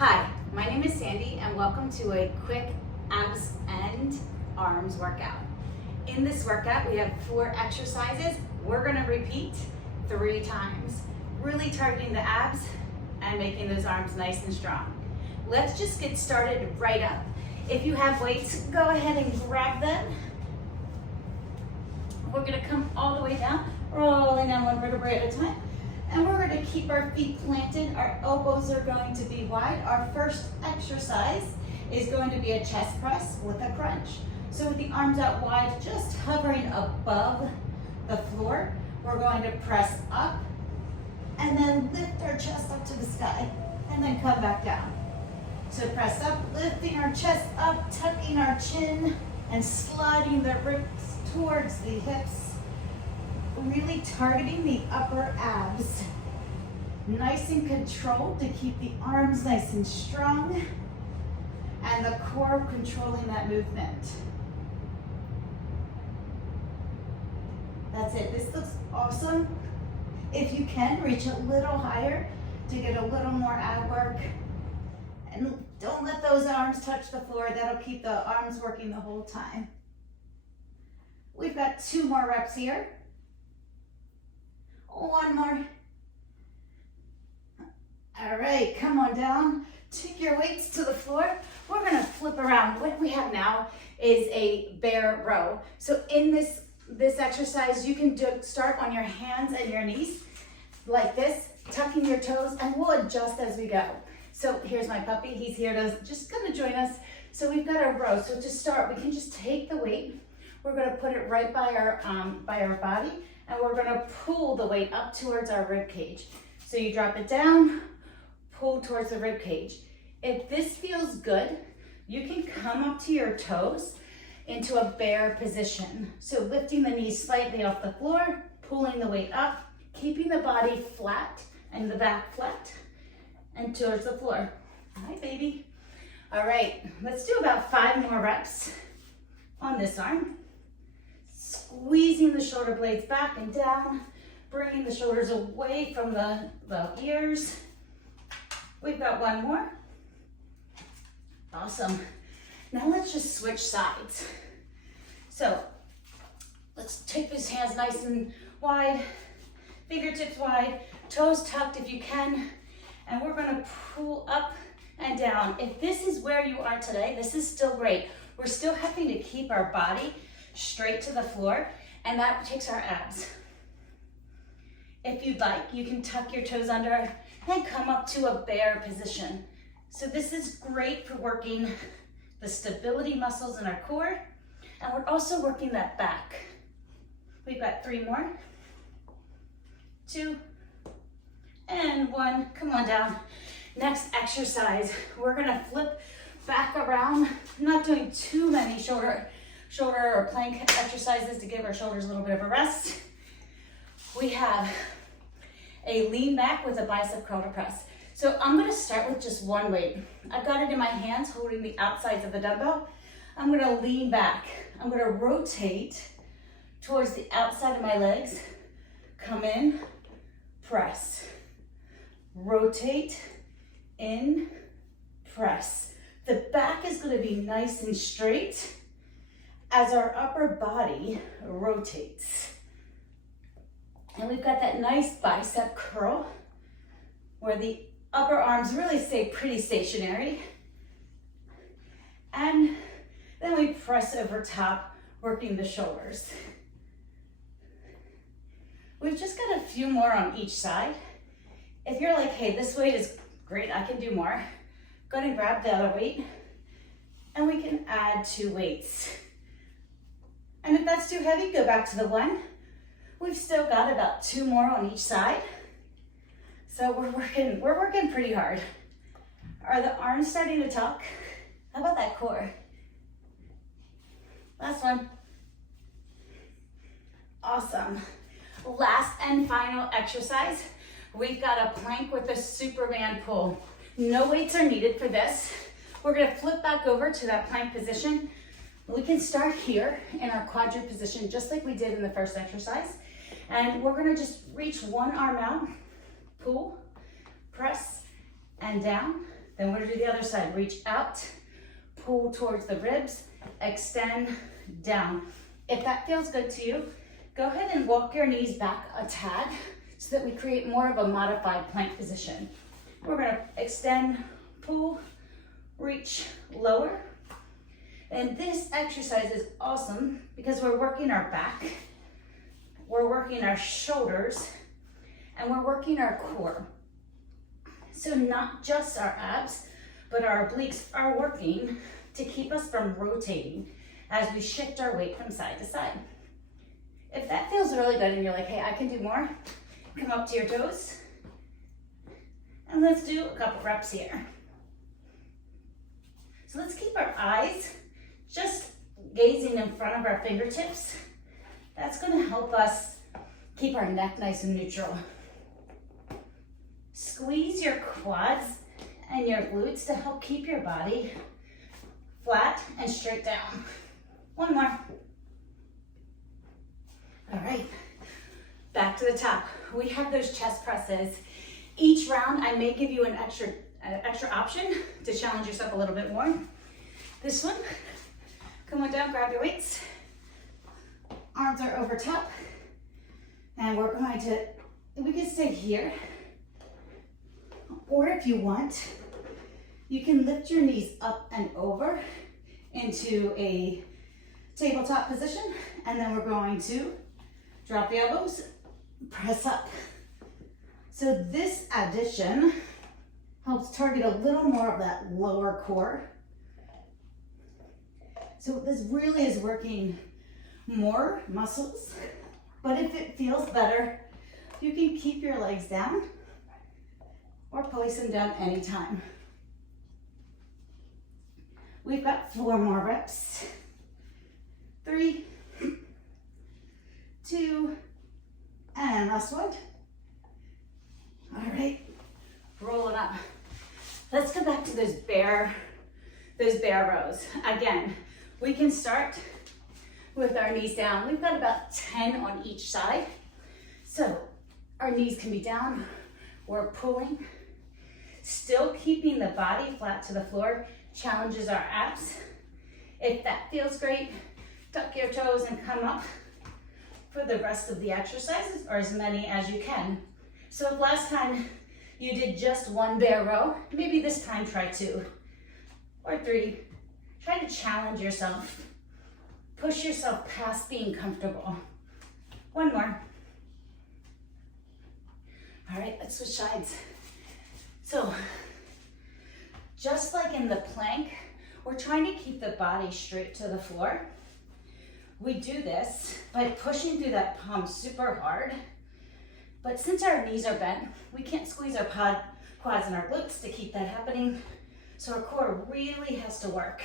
Hi, my name is Sandy and welcome to a quick abs and arms workout. In this workout, we have 4 exercises. We're gonna repeat 3 times, really targeting the abs and making those arms nice and strong. Let's just get started right up. If you have weights, go ahead and grab them. We're gonna come all the way down, rolling down one vertebrae at a time. And we're going to keep our feet planted. Our elbows are going to be wide. Our first exercise is going to be a chest press with a crunch. So with the arms out wide, just hovering above the floor, we're going to press up and then lift our chest up to the sky and then come back down. So press up, lifting our chest up, tucking our chin and sliding the ribs towards the hips. Really targeting the upper abs. Nice and controlled to keep the arms nice and strong and the core controlling that movement. That's it. This looks awesome. If you can, reach a little higher to get a little more ab work. And don't let those arms touch the floor. That'll keep the arms working the whole time. We've got 2 more reps here. 1 more. All right, come on down. Take your weights to the floor. We're gonna flip around. What we have now is a bear row. So in this exercise, you can start on your hands and your knees like this, tucking your toes, and we'll adjust as we go. So here's my puppy. He's here to just gonna join us. So we've got our row. So to start, we can just take the weight. We're gonna put it right by our body. And we're gonna pull the weight up towards our rib cage. So you drop it down, pull towards the rib cage. If this feels good, you can come up to your toes into a bear position. So lifting the knees slightly off the floor, pulling the weight up, keeping the body flat and the back flat and towards the floor. Hi, baby. All right, let's do about 5 more reps on this arm. Squeezing the shoulder blades back and down, bringing the shoulders away from the ears. We've got 1 more. Awesome. Now let's just switch sides. So let's take these hands nice and wide, fingertips wide, toes tucked if you can, and we're gonna pull up and down. If this is where you are today, this is still great. We're still having to keep our body straight to the floor, and that takes our abs. If you'd like, you can tuck your toes under and come up to a bear position. So this is great for working the stability muscles in our core, and we're also working that back. We've got 3 more. 2 and 1. Come on down. Next exercise, we're gonna flip back around, not doing too many shoulder or plank exercises to give our shoulders a little bit of a rest. We have a lean back with a bicep curl to press. So I'm gonna start with just 1 weight. I've got it in my hands holding the outsides of the dumbbell. I'm gonna lean back. I'm gonna rotate towards the outside of my legs. Come in, press. Rotate, in, press. The back is gonna be nice and straight as our upper body rotates. And we've got that nice bicep curl where the upper arms really stay pretty stationary. And then we press over top, working the shoulders. We've just got a few more on each side. If you're like, hey, this weight is great, I can do more, go ahead and grab the other weight, and we can add 2 weights. And if that's too heavy, go back to the 1. We've still got about 2 more on each side. So we're working pretty hard. Are the arms starting to talk? How about that core? Last one. Awesome. Last and final exercise. We've got a plank with a Superman pull. No weights are needed for this. We're gonna flip back over to that plank position. We can start here in our quadruped position, just like we did in the first exercise. And we're gonna just reach one arm out, pull, press, and down. Then we're gonna do the other side. Reach out, pull towards the ribs, extend, down. If that feels good to you, go ahead and walk your knees back a tad so that we create more of a modified plank position. We're gonna extend, pull, reach, lower. And this exercise is awesome because we're working our back, we're working our shoulders, and we're working our core. So not just our abs, but our obliques are working to keep us from rotating as we shift our weight from side to side. If that feels really good and you're like, hey, I can do more, come up to your toes. And let's do a couple reps here. So let's keep our eyes just gazing in front of our fingertips. That's gonna help us keep our neck nice and neutral. Squeeze your quads and your glutes to help keep your body flat and straight down. One more. All right, back to the top. We have those chest presses. Each round, I may give you an extra option to challenge yourself a little bit more. This one, come on down, grab your weights. Arms are over top. And we're going to, we can stay here. Or if you want, you can lift your knees up and over into a tabletop position. And then we're going to drop the elbows, press up. So this addition helps target a little more of that lower core. So this really is working more muscles, but if it feels better, you can keep your legs down or place them down anytime. We've got 4 more reps. 3, 2, and last one. All right, roll it up. Let's go back to those bear rows. Again, we can start with our knees down. We've got about 10 on each side. So our knees can be down. We're pulling, still keeping the body flat to the floor, challenges our abs. If that feels great, tuck your toes and come up for the rest of the exercises, or as many as you can. So if last time you did just 1 bear row, maybe this time try 2 or 3. Try to challenge yourself. Push yourself past being comfortable. 1 more. All right, let's switch sides. So, just like in the plank, we're trying to keep the body straight to the floor. We do this by pushing through that palm super hard. But since our knees are bent, we can't squeeze our quads and our glutes to keep that happening. So our core really has to work.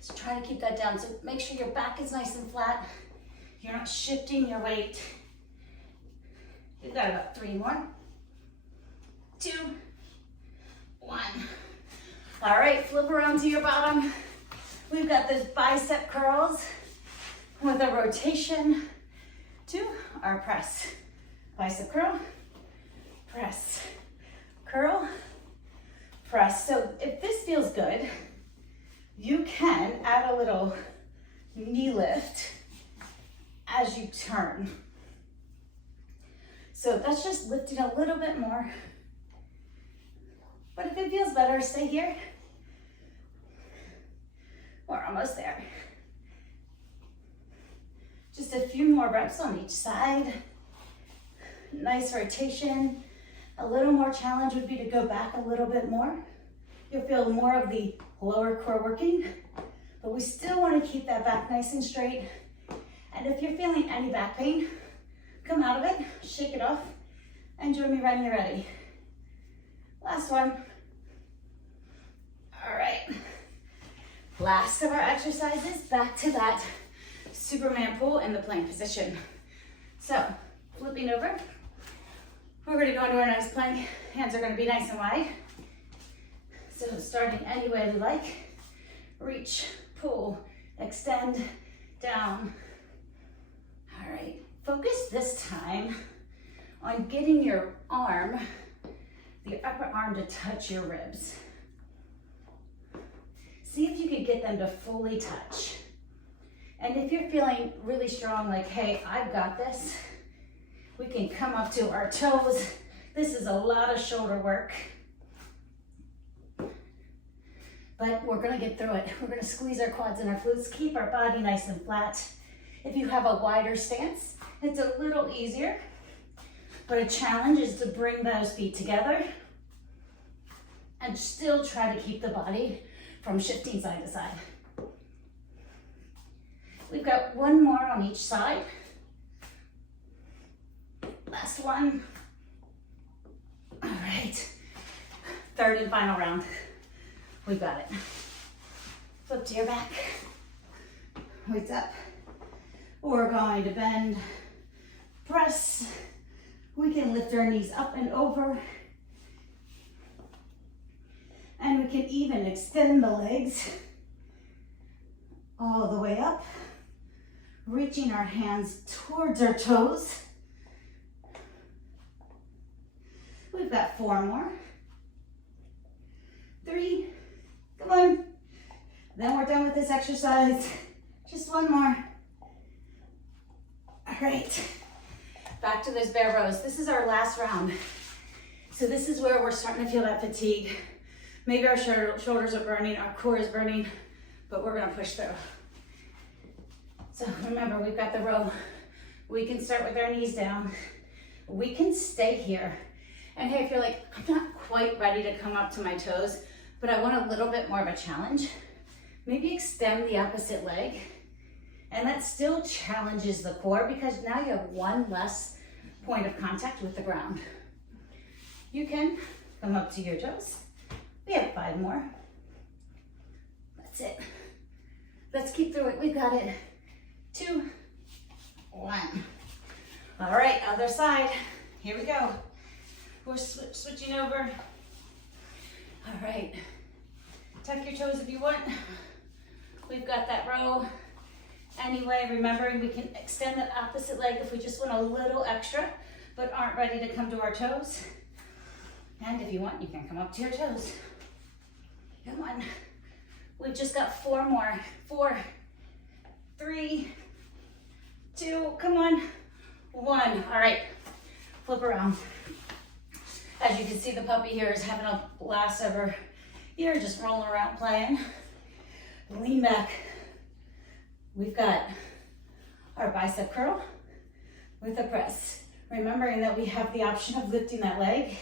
So try to keep that down. So make sure your back is nice and flat. You're not shifting your weight. You've got about 3 more. 2, 1. All right, flip around to your bottom. We've got those bicep curls with a rotation to our press. Bicep curl, press, curl, press. So if this feels good, you can add a little knee lift as you turn. So that's just lifting a little bit more. But if it feels better, stay here. We're almost there. Just a few more reps on each side. Nice rotation. A little more challenge would be to go back a little bit more. You'll feel more of the lower core working, but we still want to keep that back nice and straight. And if you're feeling any back pain, come out of it, shake it off, and join me when you're ready. Last one. All right. Last of our exercises, back to that Superman pull in the plank position. So, flipping over, we're going to go into our nice plank. Hands are going to be nice and wide. So starting any way we like. Reach, pull, extend, down. All right, focus this time on getting your arm the upper arm to touch your ribs. See if you can get them to fully touch. And if you're feeling really strong, like, hey, I've got this, we can come up to our toes. This is a lot of shoulder work, but we're gonna get through it. We're gonna squeeze our quads and our glutes, keep our body nice and flat. If you have a wider stance, it's a little easier, but a challenge is to bring those feet together and still try to keep the body from shifting side to side. We've got one more on each side. Last one. All right, third and final round. We got it. Flip to your back, weights up. We're going to bend, press. We can lift our knees up and over. And we can even extend the legs all the way up, reaching our hands towards our toes. We've got 4 more. 3, come on. Then we're done with this exercise. Just 1 more. All right, back to those bear rows. This is our last round. So this is where we're starting to feel that fatigue. Maybe our shoulders are burning, our core is burning, but we're gonna push through. So remember, we've got the row. We can start with our knees down. We can stay here. And hey, if you're like, I'm not quite ready to come up to my toes, but I want a little bit more of a challenge, maybe extend the opposite leg. And that still challenges the core because now you have 1 less point of contact with the ground. You can come up to your toes. We have 5 more. That's it. Let's keep through it. We've got it. 2, 1. All right, other side. Here we go. We're switching over. All right. Tuck your toes if you want. We've got that row. Anyway, remembering we can extend that opposite leg if we just want a little extra, but aren't ready to come to our toes. And if you want, you can come up to your toes. Come on. We've just got 4 more. 4, 3, 2, come on. 1. All right, flip around. As you can see, the puppy here is having a blast ever. You're just rolling around playing. Lean back. We've got our bicep curl with a press. Remembering that we have the option of lifting that leg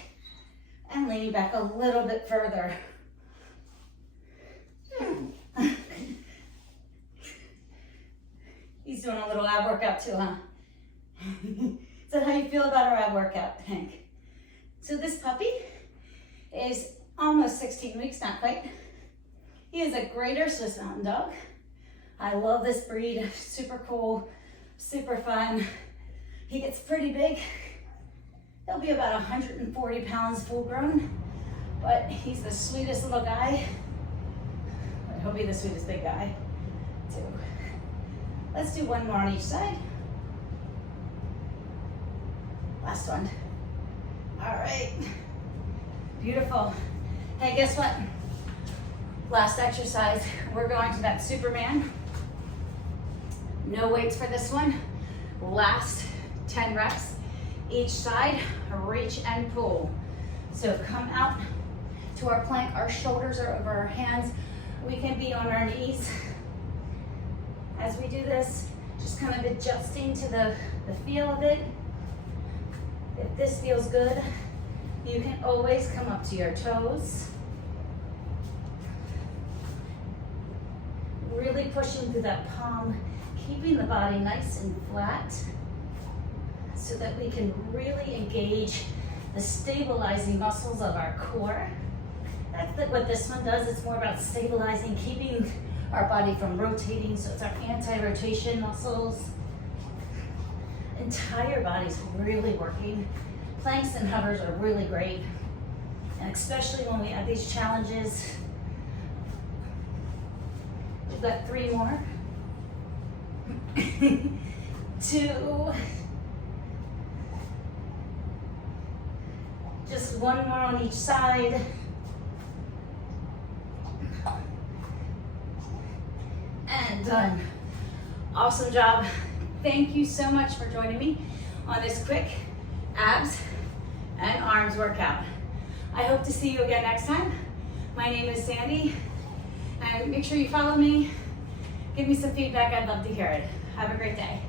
and leaning back a little bit further. He's doing a little ab workout too, huh? Is that how you feel about our ab workout, Hank? So this puppy is almost 16 weeks, not quite. He is a greater Swiss Mountain Dog. I love this breed, super cool, super fun. He gets pretty big. He'll be about 140 pounds full grown, but he's the sweetest little guy. He'll be the sweetest big guy too. Let's do 1 more on each side. Last one. All right, beautiful. Hey, guess what? Last exercise, we're going to that Superman. No weights for this one. Last 10 reps. Each side, reach and pull. So come out to our plank. Our shoulders are over our hands. We can be on our knees. As we do this, just kind of adjusting to the feel of it. If this feels good, you can always come up to your toes. Really pushing through that palm, keeping the body nice and flat so that we can really engage the stabilizing muscles of our core. That's what this one does. It's more about stabilizing, keeping our body from rotating. So it's our anti-rotation muscles. Entire body's really working. Planks and hovers are really great. And especially when we have these challenges. We've got 3 more. 2. Just one more on each side. And done. Awesome job. Thank you so much for joining me on this quick abs and arms workout. I hope to see you again next time. My name is Sandy, and make sure you follow me. Give me some feedback. I'd love to hear it. Have a great day.